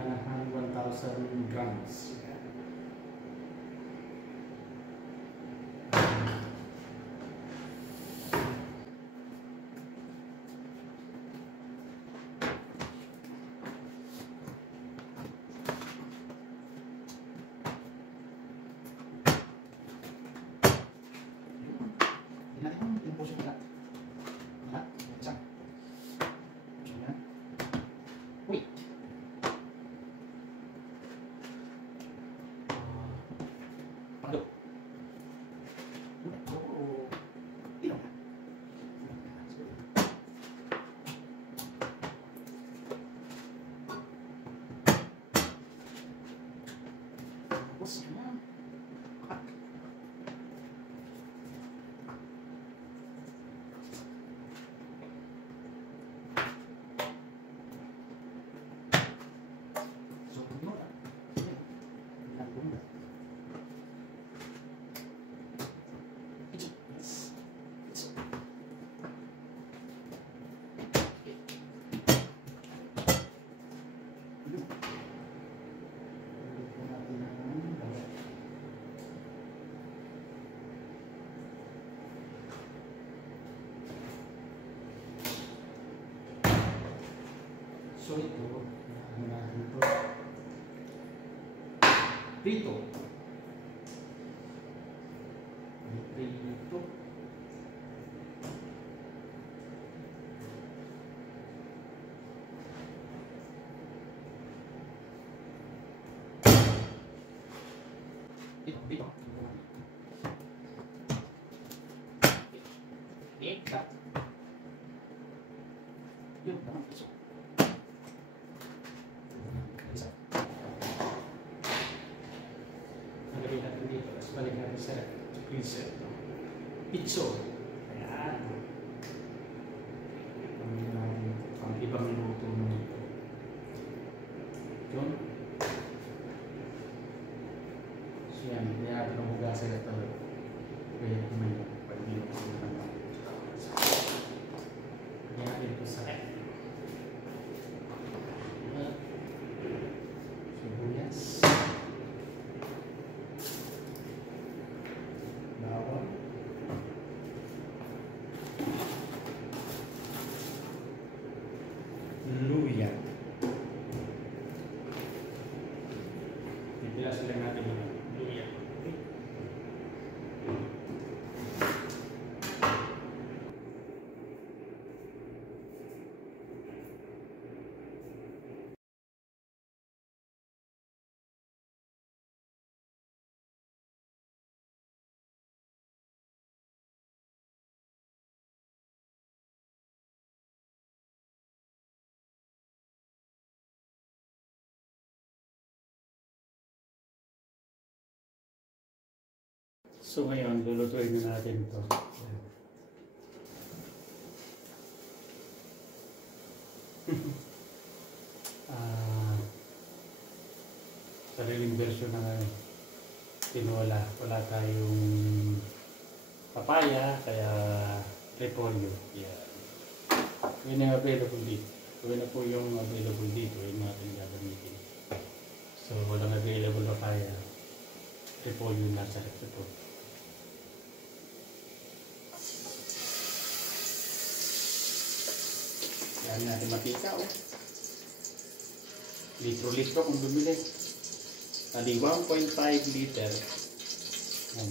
1,000 grams. So ito, natin ito. Prito. Prito. Prito. Prito. Yun, tama. Nalagay natin dito. Tapos balik natin sa preset. Pizzo. Ayan. Ang ibang luto mo dito. Yun. So yan. Kaya ito hugasan ito. Kaya kumain. Pag hindi ko sila naman. Kaya ito sa sibuyas. Bawang. Luya. Itilasin lang natin yung luya. Okay. So ngayon, lulutuin na natin ito. Sariling version na tinola. Wala tayong papaya, kaya repolyo. Yeah. Yun yung available dito. Yun na po yung available dito. Yun natin gagamitin. So walang available papaya. Repolyo na sa repolyo. Yan natin matika, oh. Litro-litro kung bumili. Tadi 1.5 liter. Yan.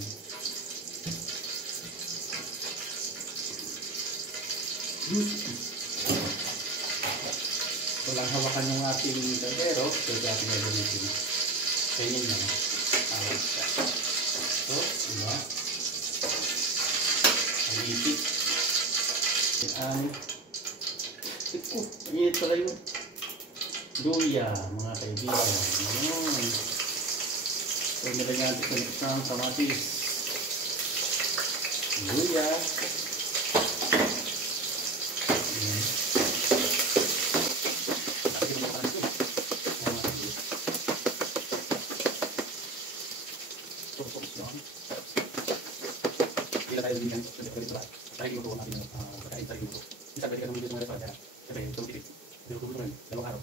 Walang hawakan yung ating kaldero, so ating gagamitin. Ganyan lang. So, diba? Ang ipit. Ito, init pala yung luya, mga kaibigan. Ayan. So, nilagyan natin sa isang kamatis. Luya. Ayan. Bila tayo din yan, tayo luto natin yung pagkain tayo luto. Bisa balik ka ng video sa mga referat. Siyempre, ito tipid. Niluto ko rin, 2 araw.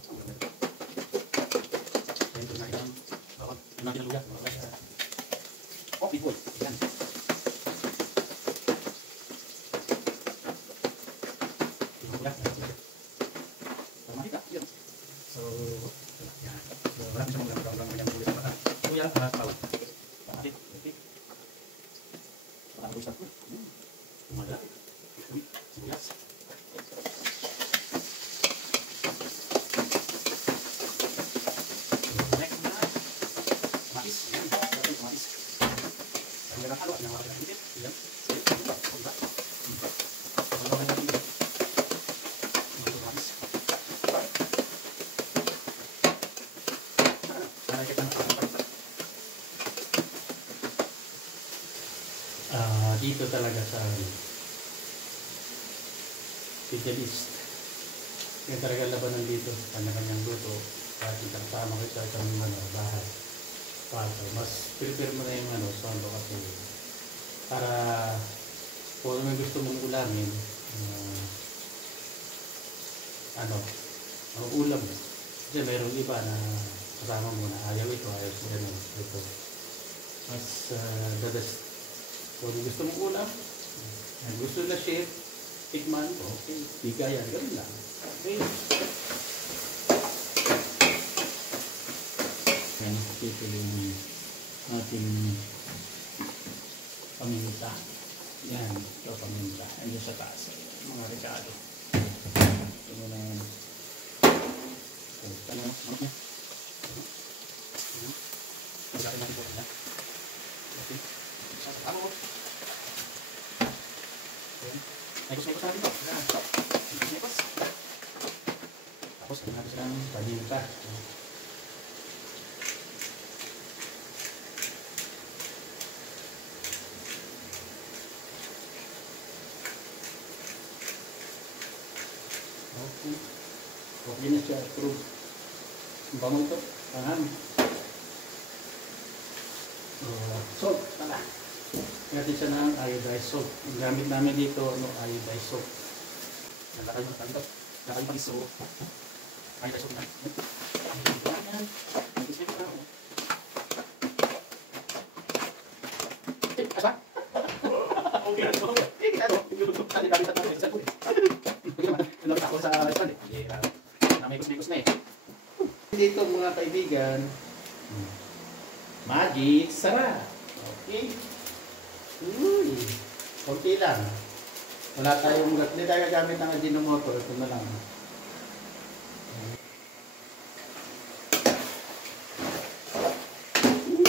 Dito talaga sa Middle East, yung talaga labanan dito, kanya-kanyang luto, kahit kasama ko sa isang bahay. Mas prepare mo na yung sondo kasi para kung may gusto mong ulamin, ang ulam mo. Kasi mayroong iba na kasama mo na ayaw ito, ayaw sila ng ito. Mas the best. Kung gusto mong ulam, gusto na share, tikman ko, okay, bigayan, gano'n lang. Okay. Yan, dito yung ating paminta. Yan, ito paminta. Andiyan sa taas. Mga rekado. Ito mo na yan. Ito na, manok niya. Pagkakin natin po na. Okay. Ano ko? Naikos-naikos natin ito. Naikos-naikos. Tapos, natin silang paminta. Okay. Okay na siya. Approve. Bango ito. Tangan. Salt. Tala. Natin siya ng iodized salt. Ang gamit namin dito, iodized salt. Nalakal mo na tayo ito. Nalakal mo iso. Iodized salt na. Ayan. Nag-isip na ako. Asa? Okay na ito. Kita ito. Hindi namin tatang isa po. Nalakal ako sa restaurant eh. Namikos-mikos na eh. Dito mga kaibigan, magic sarap. Okay. Uy, konti lang. Wala tayong, hindi tayo gamit ng Ajinomoto. Ito na lang.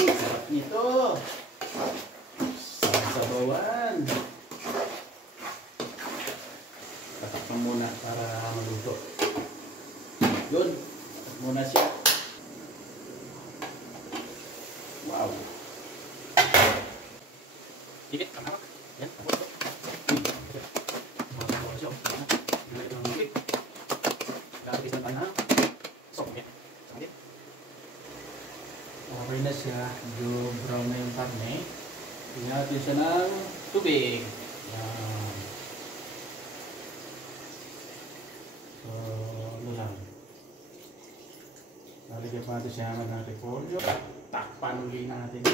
Sarap nito. Sabawan. Tatakpan muna para maluto. Yun. Tatak muna siya. Wow. Dikit, kamera. Yan, tapos ito. Mga siya. Ito ng dikit. Gagapis ng panahang. So, kumit. Samit. Okay na siya. Medyo brown na yung karne. Tingnan natin siya ng tubig. Yan. So, ano lang. Naligyan pa natin siya ng repolyo. Takpan ulit natin.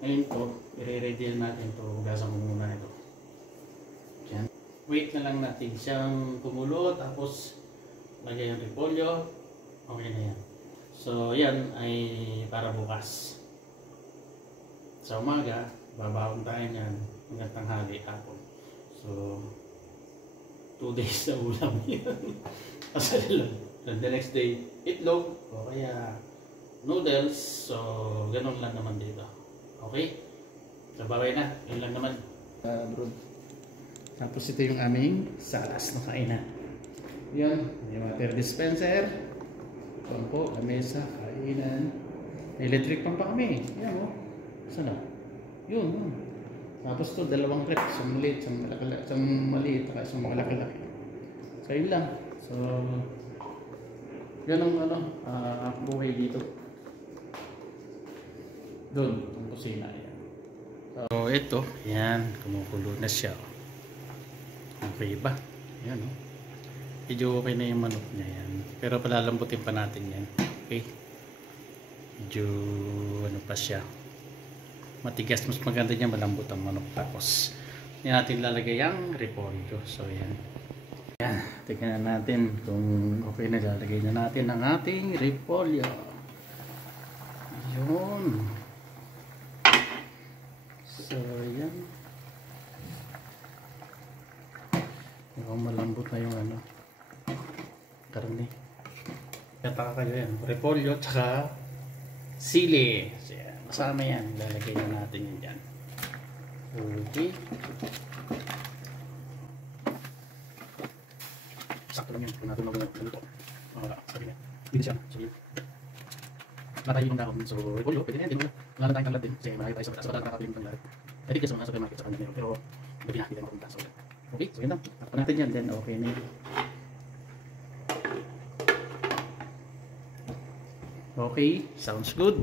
Ngayon ito, i-ready natin ito. Hugasan mo muna ito. Diyan. Wait na lang natin siyang kumulo. Tapos, lagay yung repolyo. Okay na yan. So, yan ay para bukas. Sa umaga, babaon tayo yan. Hanggang tanghali hapon. So, 2 days na ulam yan. Asal lang. And the next day, itlog. O kaya, noodles. So, ganun lang naman dito. Okay? So, babay na. Yun lang naman. Bro. Tapos ito yung aming salas na kainan. Yan. May water dispenser. Ito po. Lamesa. Kainan. Electric pan pa kami. Yan o. Saan na? Yun. Tapos ito, dalawang rep. Isang maliit. Isang maliit. Isang malaki-laki. So, yun lang. So, yan ang buhay dito. Doon, ang kusina yan. So, ito, yan, kumukulo na siya. Okay ba? Yan, o. Medyo okay na yung manok niya yan. Pero palalambutin pa natin yan. Okay? Medyo, pa siya. Matigas, mas maganda niya malambot ang manok. Tapos, yan natin lalagay ang repolyo. So, yan. Yan, tingnan natin kung okay na. Lalagay na natin ang ating repolyo. Yun. So, yan. Mukhang malambot na yung ano, karne. Kaya kayo yan. Repolyo tsaka sili. So, yan. Masama yan. Lalagay na natin yan dyan. Okay. Sakto lang yun. Kung natin mag-luto. Wala. Sabi niya. Hindi siya. So, yun. Natayin yung dahon. So, repolyo. Pwede na yan. Wala na tayong tanglad din. Kasi marami tayo sa mataas. Wala na nakakapili yung tanglad. Pwede kasi mga supermarket sa kanila. Pero, gabi na. Hindi tayo mapunta. So, okay. So, yun lang. Takpan natin yan. Then, okay na yun. Okay. Sounds good.